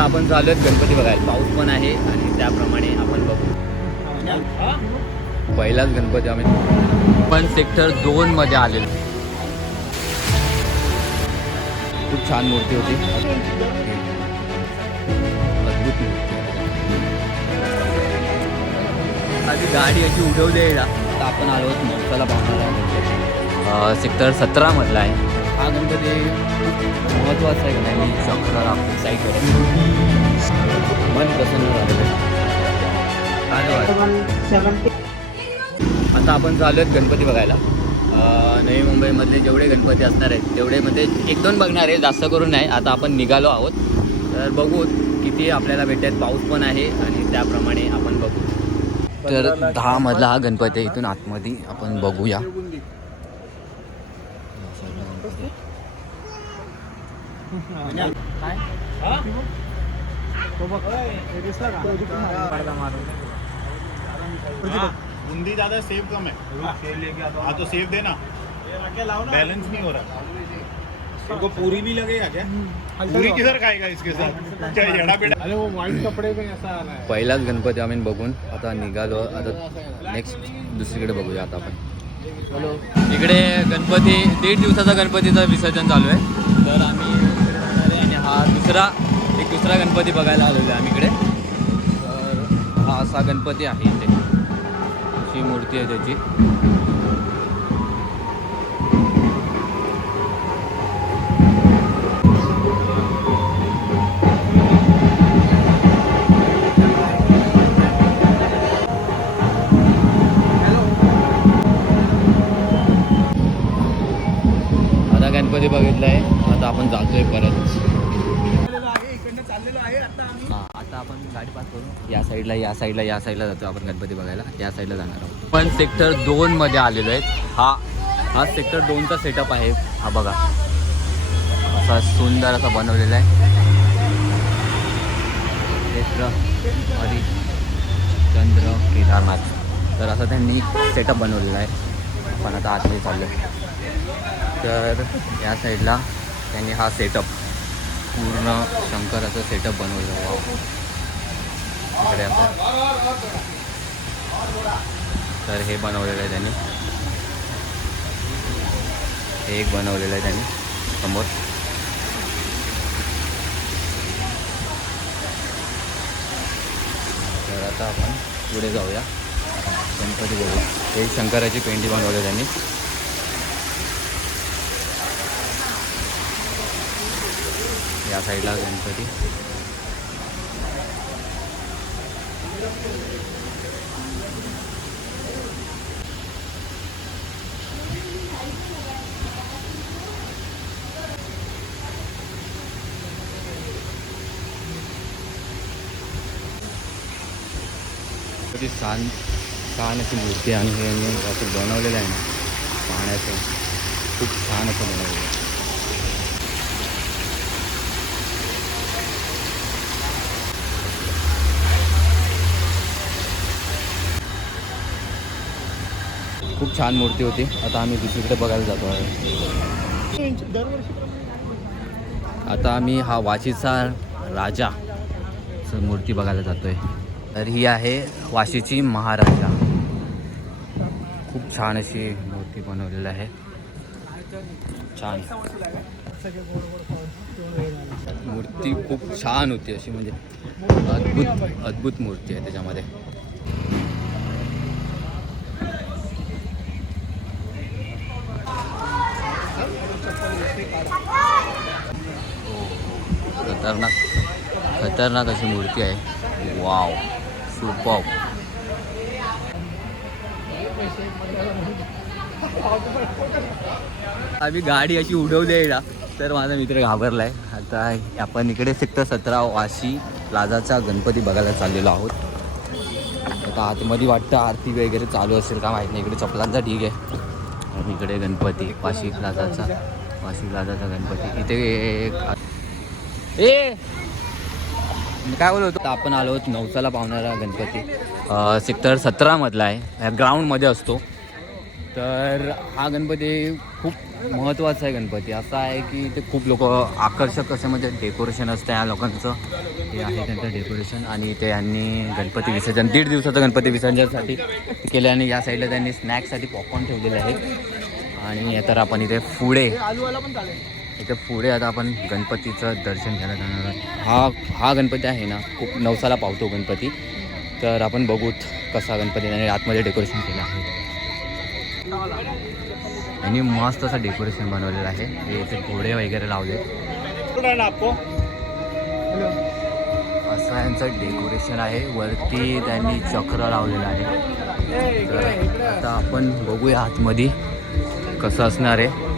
आता आपण चालू आहेत गणपती बघायला. पाऊस पण आहे आणि त्याप्रमाणे आपण बघू. पहिलाच गणपती आम्ही पण सेक्टर 2 मध्ये आलेलो. खूप छान मूर्ती होती. अद्भुत मूर्ती. आधी गाडी अशी उडवली आहे ना. तर आपण आलो आहोत नवसाला पाहणारा सेक्टर 17 मधला आहे हा गणपती. महत्त्वाचं आहे का नाही शंकराला साईडवर मन प्रसन्न झालेलं. आता आपण चालू आहेत गणपती बघायला. नवी मुंबईमधले जेवढे गणपती असणार आहेत तेवढेमध्ये 1-2 बघणार आहे, जास्त करून नाही. आता आपण निघालो आहोत तर बघू किती आपल्याला भेटत. पाऊस पण आहे आणि त्याप्रमाणे आपण बघू. तर 10 मधला हा गणपती आहे. इथून आतमध्ये आपण बघूया. बूंदी ज्यादा सेव कम है। हाँ तो सेव देना, बैलेंस नहीं हो रहा। इनको पूरी भी लगेगा क्या? पूरी किधर खाएगा इसके साथ? चाहे जड़ा बेड़ा। अरे वो व्हाइट कपड़े में ऐसा आ रहा है। पहिलाच गणपती आम्ही बघून आता निघालो. आता नेक्स्ट दुसरीकडे बघूया. आता आपण इकडे गणपती 1.5 दिवसाचा गणपतीचं विसर्जन चालू आहे. तर आम्ही आणि हा दुसरा गणपती बघायला आलेलो आहे आम्ही इकडे. तर हा असा गणपती आहे. इथे अशी मूर्ती आहे त्याची. आता गणपती बघितलाय. आता आपण जातोय परत. आता आपण गाडी पास करून या साईडला जातो आपण गणपती बघायला. या साईडला जाणार आहोत. पण सेक्टर 2 मध्ये आलेलो आहे. हा सेक्टर 2चा सेटअप आहे. हा बघा असा सुंदर असा बनवलेला आहे. क्षेत्र हरिश्चंद्र केदारनाथ. तर असं त्यांनी सेटअप बनवलेला आहे. पण आता आतमध्ये चाललो आहे. तर या साईडला त्यांनी हा सेटअप पूर्ण शंकराचं सेटअप बनवलं आहे. इकडे असं तर हे बनवलेलं आहे त्यांनी. हे एक बनवलेलं आहे त्यांनी समोर. तर आता आपण पुढे जाऊया. गणपती बघू. हे शंकराची पेंटी बनवली त्यांनी. या साईडला गणपती. किती छान अशी मूर्ती आणि हे असं बनवलेलं आहे ना पाण्याचं. खूप छान असं बनवलेलं आहे. खूप छान मूर्ती होती. आता आम्ही दुसरीकडे बघायला जातो आहे. आता आम्ही हा वाशीचा राजा मूर्ती बघायला जातो आहे. तर ही आहे वाशीची महाराजा. खूप छान अशी मूर्ती बनवलेली आहे. छान मूर्ती खूप छान होती अशी म्हणजे अद्भुत मूर्ती आहे त्याच्यामध्ये. खतरनाक अशी मूर्ती आहे. Wow super. आम्ही गाडी अशी उडवली आहे ना तर माझा मित्र घाबरला आहे. आता आपण इकडे सेक्टर 17 वाशी प्लाझाचा गणपती बघायला चाललेलो आहोत. आता आतमध्ये वाटतं आरती वगैरे चालू असेल का माहीत नाही. इकडे चपलांचा ढीग आहे. आणि इकडे गणपती वाशी प्लाझाचा गणपती. इथे काय बोलत होतो आपण आलो आहोत नवसाला पावणारा गणपती. सेक्टर 17 मधला आहे. ग्राउंडमध्ये असतो. तर हा गणपती खूप महत्त्वाचा आहे गणपती. असा आहे की ते खूप लोक आकर्षक असं म्हणजे डेकोरेशन असतं या लोकांचं. हे आहे त्यांचं डेकोरेशन आणि ते यांनी गणपती विसर्जन 1.5 दिवसाचं गणपती विसर्जनासाठी केले आणि या साईडला त्यांनी स्नॅक्ससाठी पॉपकॉर्न ठेवलेले आहेत. आणि तर आपण इथे पुढे आता आपण गणपतीचं दर्शन घ्यायला जाणार आहोत. हा गणपती आहे ना खूप नवसाला पावतो गणपती. तर आपण बघूत कसा गणपती त्याने आतमध्ये डेकोरेशन केलं आहे. आणि मस्त असं डेकोरेशन बनवलेलं आहे. हे इथे घोडे वगैरे लावले. असं यांचं डेकोरेशन आहे. वरती त्यांनी चक्र लावलेलं आहे. तर आता आपण बघूया आतमध्ये कसं असणार आहे.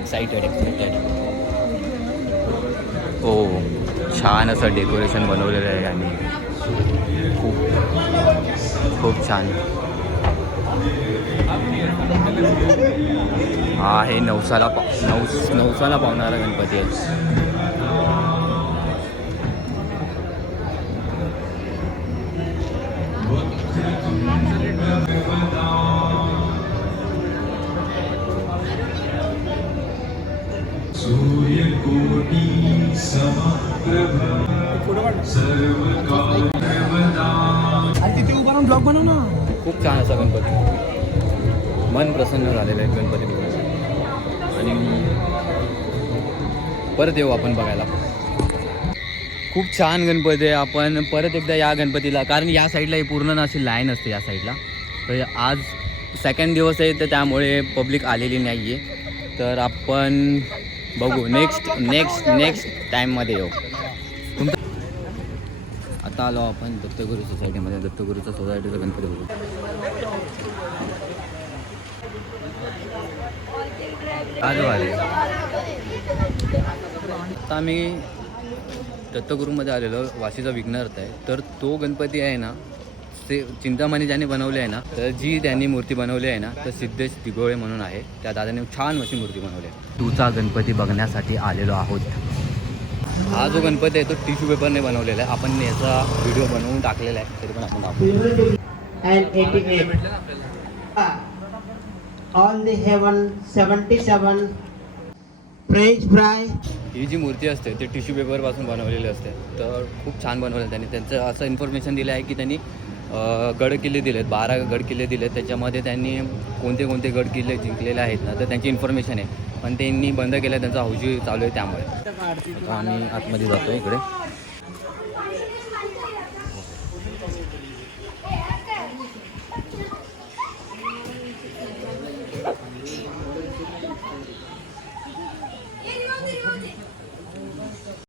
एक्साइटेड हो, छान असं डेकोरेशन बनवलेलं आहे आणि खूप छान. हा आहे नवसाला पावणारा गणपती आहे. तिथे उभा राहून ब्लॉग बनव ना. खूप छान असा गणपती, मन प्रसन्न झालेलं आहे गणपती बघून. आणि परत येऊ आपण बघायला. खूप छान गणपती आहे. आपण परत एकदा या गणपतीला, कारण या साईडला ही पूर्ण अशी लाईन असते या साईडला. तर आज सेकंड दिवस आहे तर त्यामुळे पब्लिक आलेली नाही आहे. तर आपण बघू नेक्स्ट टाईममध्ये येऊ. आता आलो आपण दत्तगुरू सोसायटीमध्ये. दत्तगुरूचा सोसायटीचा गणपती बघू. आले आता आम्ही दत्तगुरूमध्ये आलेलो. वाशीचा विघ्नहर्ता आहे. तर तो गणपती आहे ना ते चिंतामणी ज्याने बनवले आहे ना, तर जी त्यांनी मूर्ती बनवली आहे ना तर सिद्धेश दिघोळे म्हणून आहे. त्या दादाने छान अशी मूर्ती बनवली आहे. तूचा गणपती बघण्यासाठी आलेलो आहोत. हा जो गणपती आहे तो टिश्यू पेपरने बनवलेला आहे. आपण याचा व्हिडिओ बनवून टाकलेला आहे, तरी पण आपण दाखवू. All the heaven 77 praise fry. ही जी मूर्ती असते ती टिश्यू पेपरपासून बनवलेली असते. तर खूप छान बनवलं त्यांनी. त्यांचं असं इन्फॉर्मेशन दिलं आहे की त्यांनी गड किल्ले दिलेत, 12 गड किल्ले दिलेत. त्याच्यामध्ये त्यांनी कोणते गड किल्ले जिंकलेले आहेत ना तर त्यांची इन्फॉर्मेशन आहे. पण त्यांनी बंद केलं, त्यांचा हौशी चालू आहे त्यामुळे. आता आम्ही आतमध्ये जातो इकडे.